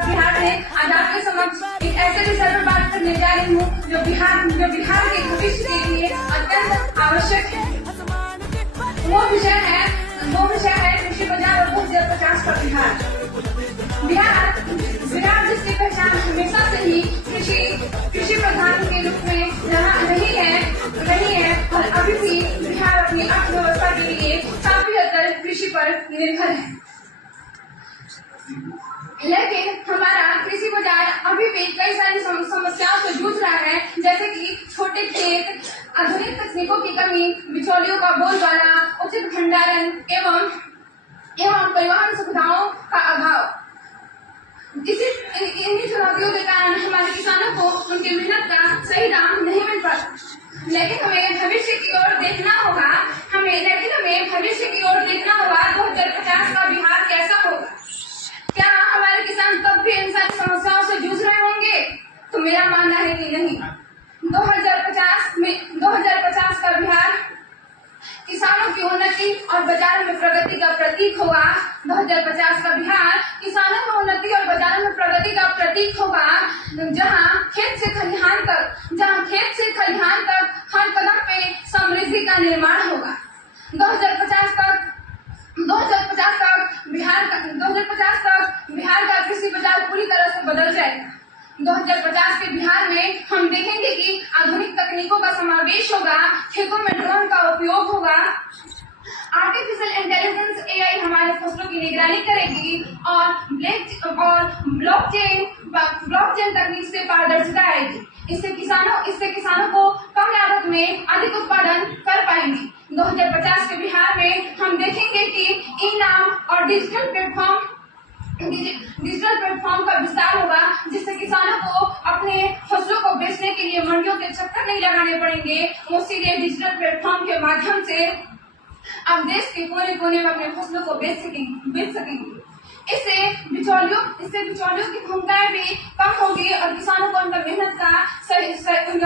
बिहार में आज आपके समक्ष एक ऐसे विषय पर बात करने जा रही हूँ जो बिहार के भविष्य के लिए अत्यंत आवश्यक है। वो विषय है कृषि बाजार और 2050 का बिहार। बिहार जिसकी पहचान हमेशा से ही कृषि प्रधान के रूप में रही है और अभी भी बिहार अपनी अर्थव्यवस्था के लिए काफी हद तक कृषि पर निर्भर है। लेकिन हमारा कृषि बाजार अभी भी कई सारी समस्याओं से जूझ रहा है, जैसे कि छोटे खेत, आधुनिक तकनीकों की कमी, बिचौलियों का बोलबाला, उचित भंडारण एवं परिवहन सुविधाओं का अभाव। इन्हीं चुनौतियों के कारण हमारे किसानों को उनकी मेहनत का सही दाम नहीं मिल पाता। लेकिन हमें भविष्य की ओर देखना होगा। 2050 का बिहार कैसा होगा? क्या हमारे किसान तब भी इन सारी समस्याओं से जूझ रहे होंगे? तो मेरा मानना है कि नहीं। 2050 का बिहार किसानों की उन्नति और बाजार में प्रगति का प्रतीक होगा। 2050 का बिहार किसानों में उन्नति और बाजार में प्रगति का प्रतीक होगा, जहां खेत से खलिहान तक हर कदम पे समृद्धि का निर्माण होगा। 2050 तक बिहार का कृषि बाजार पूरी तरह से बदल जाएगा। 2050 के बिहार में हम देखेंगे कि आधुनिक तकनीकों का समावेश होगा, खेतों में ड्रोन का उपयोग होगा, आर्टिफिशियल इंटेलिजेंस AI हमारे फसलों की निगरानी करेगी और ब्लॉकचेन तकनीक से पारदर्शिता आएगी। इससे किसानों को कम लागत में अधिक उत्पादन कर पाएंगे। 2050 के बिहार में हम देखेंगे कि ई-नाम और डिजिटल प्लेटफॉर्म का विस्तार होगा, जिससे किसानों को अपने फसलों को बेचने के लिए मंडियों के चक्कर नहीं लगाने पड़ेंगे। वो सीधे डिजिटल प्लेटफॉर्म के माध्यम से अब देश के कोने कोने में अपने फसलों को बेच सकेंगे। इससे बिचौलियों की भूमिकाएं भी कम होगी और किसानों को उनका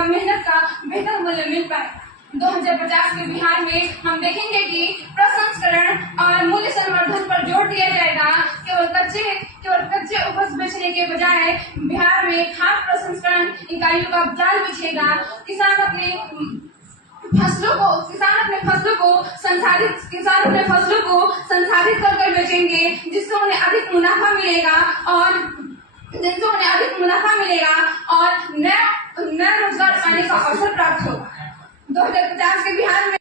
मेहनत का बेहतर मूल्य मिल पाएगा। 2050 के बिहार में हम देखेंगे कि प्रसंस्करण और मूल्य संवर्धन पर जोर दिया जाएगा। केवल कच्चे उपज बेचने के बजाय बिहार में खाद्य प्रसंस्करण इकाइयों का जाल बिछेगा। किसान अपने फसलों को संसाधित कर बेचेंगे, जिससे उन्हें अधिक मुनाफा मिलेगा और नया रोजगार पाने का अवसर प्राप्त होगा। 2050 के बिहार में